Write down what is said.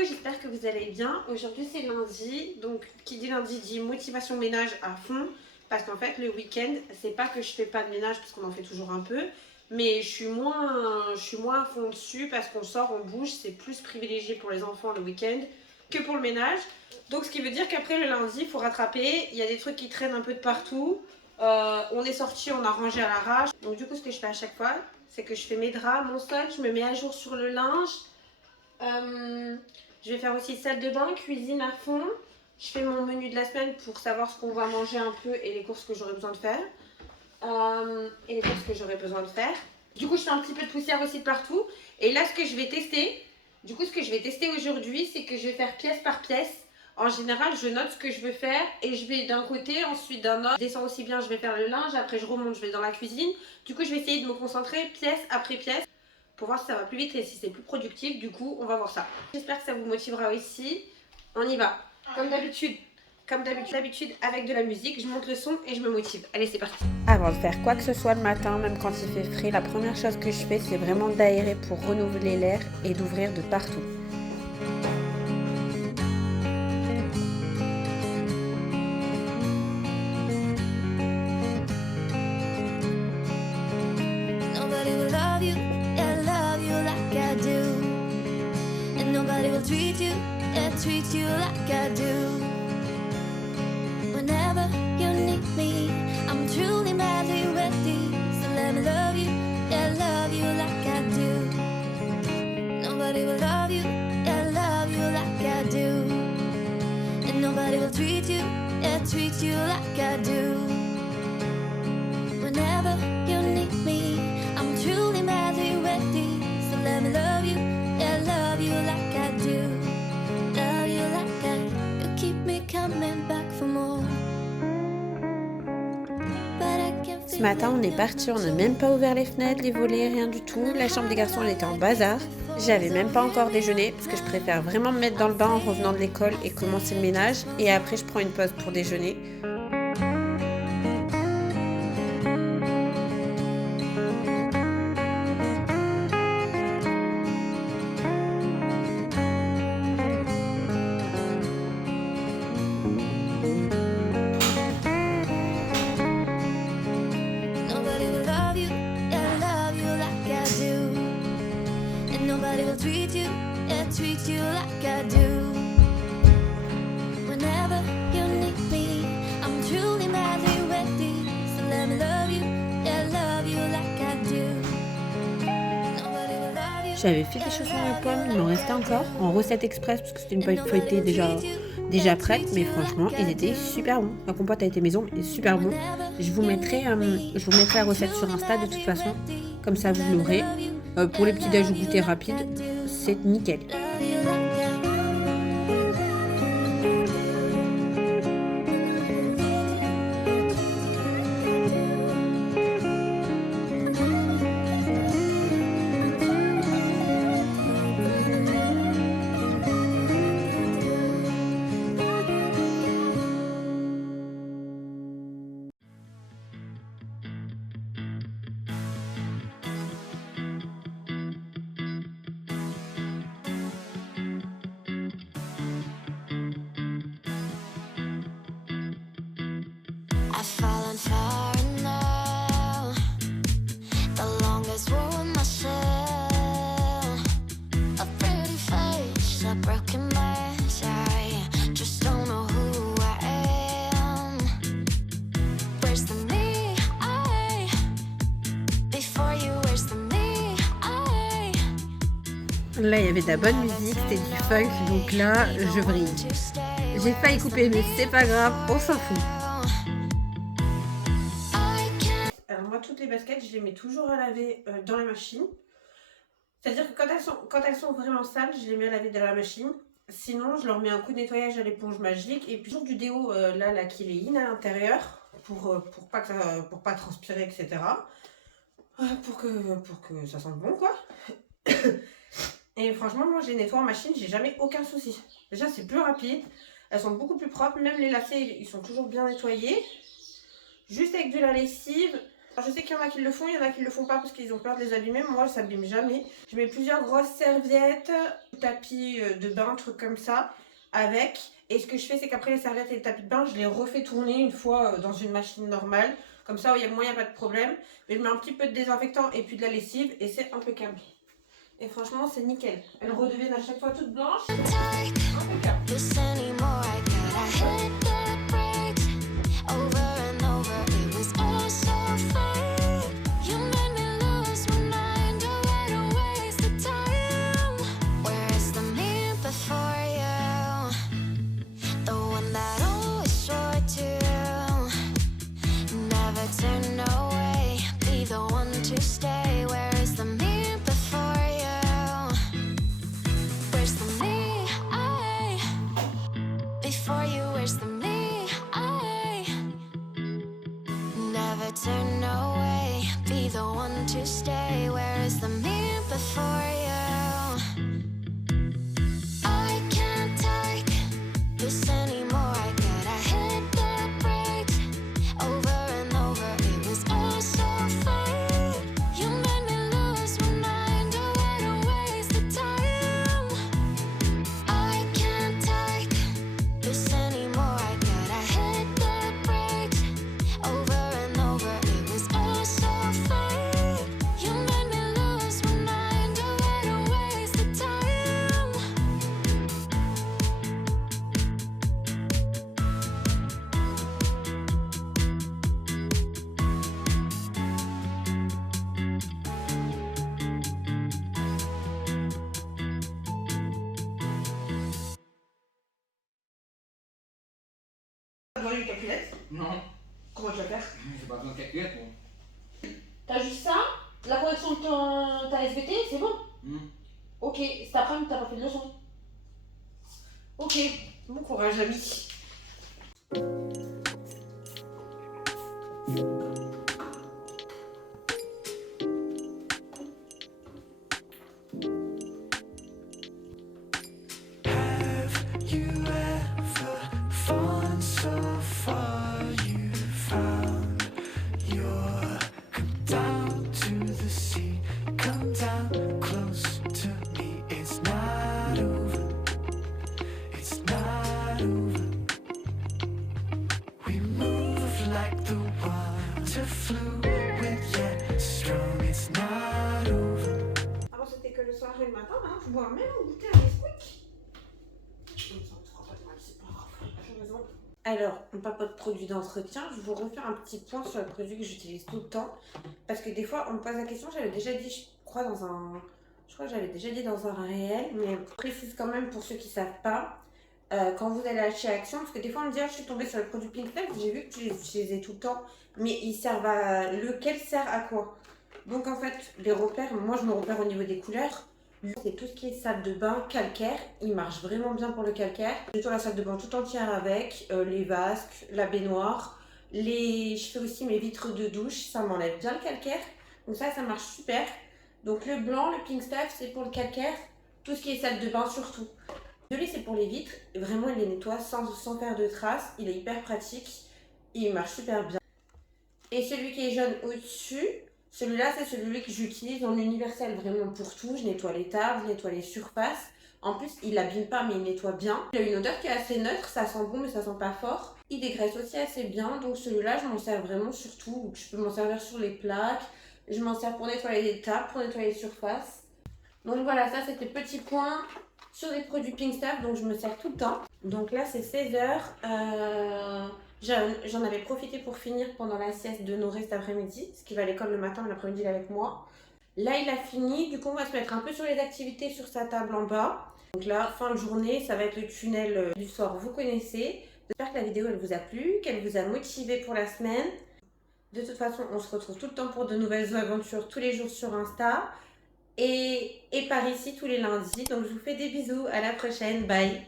Coucou, j'espère que vous allez bien. Aujourd'hui c'est lundi, donc qui dit lundi dit motivation ménage à fond. Parce qu'en fait le week-end, c'est pas que je fais pas de ménage parce qu'on en fait toujours un peu. Mais je suis moins à fond dessus parce qu'on sort, on bouge. C'est plus privilégié pour les enfants le week-end que pour le ménage. Donc ce qui veut dire qu'après le lundi, il faut rattraper. Il y a des trucs qui traînent un peu de partout. On est sorti, on a rangé à l'arrache. Donc du coup ce que je fais à chaque fois, c'est que je fais mes draps, mon sol, je me mets à jour sur le linge. Je vais faire aussi salle de bain, cuisine à fond. Je fais mon menu de la semaine pour savoir ce qu'on va manger un peu et les courses que j'aurai besoin de faire. Du coup, je fais un petit peu de poussière aussi de partout. Et là, ce que je vais tester aujourd'hui, c'est que je vais faire pièce par pièce. En général, je note ce que je veux faire et je vais d'un côté, ensuite d'un autre. Je descends aussi bien, je vais faire le linge, après je remonte, je vais dans la cuisine. Du coup, je vais essayer de me concentrer pièce après pièce pour voir si ça va plus vite et si c'est plus productif. Du coup, on va voir ça. J'espère que ça vous motivera aussi. On y va. Comme d'habitude, avec de la musique, je monte le son et je me motive. Allez, c'est parti. Avant de faire quoi que ce soit le matin, même quand il fait frais, la première chose que je fais, c'est vraiment d'aérer pour renouveler l'air et d'ouvrir de partout. Nobody will love you, yeah, love you like I do. And nobody will treat you, yeah, treat you like I do. Whenever you need me, I'm truly madly ready. So let me love you, yeah, love you like I do. Nobody will love you, yeah, love you like I do. And nobody will treat you, yeah, treat you like I do. Whenever you need me, I'm truly madly ready. So let me love you, yeah, love you like I do. Love you like I do. You keep me coming back for more. Ce matin, on est parti, on n'a même pas ouvert les fenêtres, les volets, rien du tout. La chambre des garçons, elle était en bazar. J'avais même pas encore déjeuné parce que je préfère vraiment me mettre dans le bain en revenant de l'école et commencer le ménage. Et après, je prends une pause pour déjeuner. Nobody will love you, yeah, love you like I do. And nobody will treat you, yeah, treat you like I do. Whenever you need me, I'm truly madly ready. So let me love you, yeah, love you like I do. Nobody will love you. J'avais fait des chaussons aux pommes, il m'en restait encore en recette express parce que c'était une pomme feuilletée déjà prête, mais franchement, ils étaient super bons. La compote a été maison, mais super bon. Je vous mettrai la recette sur Insta de toute façon, comme ça vous l'aurez. Pour les petits déj ou goûter rapide, c'est nickel. Love you like I do. I've fallen far now. The longest war with myself. A pretty face, a broken glass. I just don't know who I am. Where's the me? Before you, where's the me? Là, il y avait de la bonne musique, c'était du funk, donc là, je brille. J'ai failli couper, mais c'est pas grave, on s'en fout. Alors moi, toutes les baskets, je les mets toujours à laver dans la machine. C'est-à-dire que quand elles sont vraiment sales, je les mets à laver dans la machine. Sinon, je leur mets un coup de nettoyage à l'éponge magique et puis toujours du déo là qui les in à l'intérieur pour pas transpirer, etc. Pour que ça sente bon, quoi. Et franchement, moi, je les nettoie en machine, j'ai jamais aucun souci. Déjà, c'est plus rapide. Elles sont beaucoup plus propres. Même les lacets, ils sont toujours bien nettoyés. Juste avec de la lessive. Je sais qu'il y en a qui le font, il y en a qui le font pas parce qu'ils ont peur de les abîmer. Moi, ça s'abîme jamais. Je mets plusieurs grosses serviettes, tapis de bain, trucs comme ça, avec. Et ce que je fais, c'est qu'après les serviettes et le tapis de bain, je les refais tourner une fois dans une machine normale. Comme ça, moi, il n'y a pas de problème. Mais je mets un petit peu de désinfectant et puis de la lessive et c'est impeccable. Et franchement, c'est nickel. Elles redeviennent à chaque fois toutes blanches. Impeccable. Turn away, be the one to stay. Where is the me before you? I can't take this anymore. I gotta hit the brakes over and over. It was all so fake. You made me lose my mind. Oh, what a waste of time. I can't take this anymore. I gotta hit the brakes over and over. It was all so fake. You made me lose my mind. Oh, what a waste of time. T'as besoin d'une calculette? Non, Comment tu vas faire? j'ai pas besoin de calculette moi. T'as juste ça? La correction de ta SVT, c'est bon? Ok, cet après-midi, t'as pas fait de leçon? Ok, bon courage, ami. You ever fallen so far you found your come down to the sea, come down close to me. It's not over, it's not over. We move like the water fluid yet strong. It's not over. Avant, c'était que le soir et le matin, hein. Je bois même un goûter à Nesquik. Alors, on papote produits d'entretien. Je vous refais un petit point sur le produit que j'utilise tout le temps. Parce que des fois, on me pose la question, j'avais déjà dit, je crois que j'avais déjà dit dans un réel, mais je précise quand même pour ceux qui ne savent pas. Quand vous allez chez Action, parce que des fois on me dit, ah, je suis tombée sur le produit Pink Flex, j'ai vu que tu les utilisais tout le temps, mais ils servent à... Lequel sert à quoi? Donc en fait, les repères, moi je me repère au niveau des couleurs. C'est tout ce qui est salle de bain calcaire, il marche vraiment bien pour le calcaire. Je nettoie la salle de bain tout entière avec, les vasques, la baignoire, je fais aussi mes vitres de douche, ça m'enlève bien le calcaire. Donc ça marche super. Donc le blanc, le Pink Stuff, c'est pour le calcaire, tout ce qui est salle de bain surtout. Le violet, c'est pour les vitres, vraiment il les nettoie sans faire de traces, il est hyper pratique, il marche super bien. Et celui qui est jaune au-dessus, celui-là, c'est celui que j'utilise en universel, vraiment pour tout. Je nettoie les tables, je nettoie les surfaces. En plus, il n'abîme pas, mais il nettoie bien. Il a une odeur qui est assez neutre, ça sent bon, mais ça sent pas fort. Il dégraisse aussi assez bien, donc celui-là, je m'en sers vraiment sur tout. Je peux m'en servir sur les plaques, je m'en sers pour nettoyer les tables, pour nettoyer les surfaces. Donc voilà, ça c'était petit point sur les produits Pink Stuff, donc je me sers tout le temps. Donc là, c'est 16h. J'en avais profité pour finir pendant la sieste de Noré cet après-midi, parce qu'il va à l'école le matin, mais l'après-midi il est avec moi. Là il a fini, du coup on va se mettre un peu sur les activités sur sa table en bas. Donc là, fin de journée, ça va être le tunnel du soir, vous connaissez. J'espère que la vidéo elle vous a plu, qu'elle vous a motivé pour la semaine. De toute façon, on se retrouve tout le temps pour de nouvelles aventures tous les jours sur Insta. Et par ici tous les lundis. Donc je vous fais des bisous, à la prochaine, bye.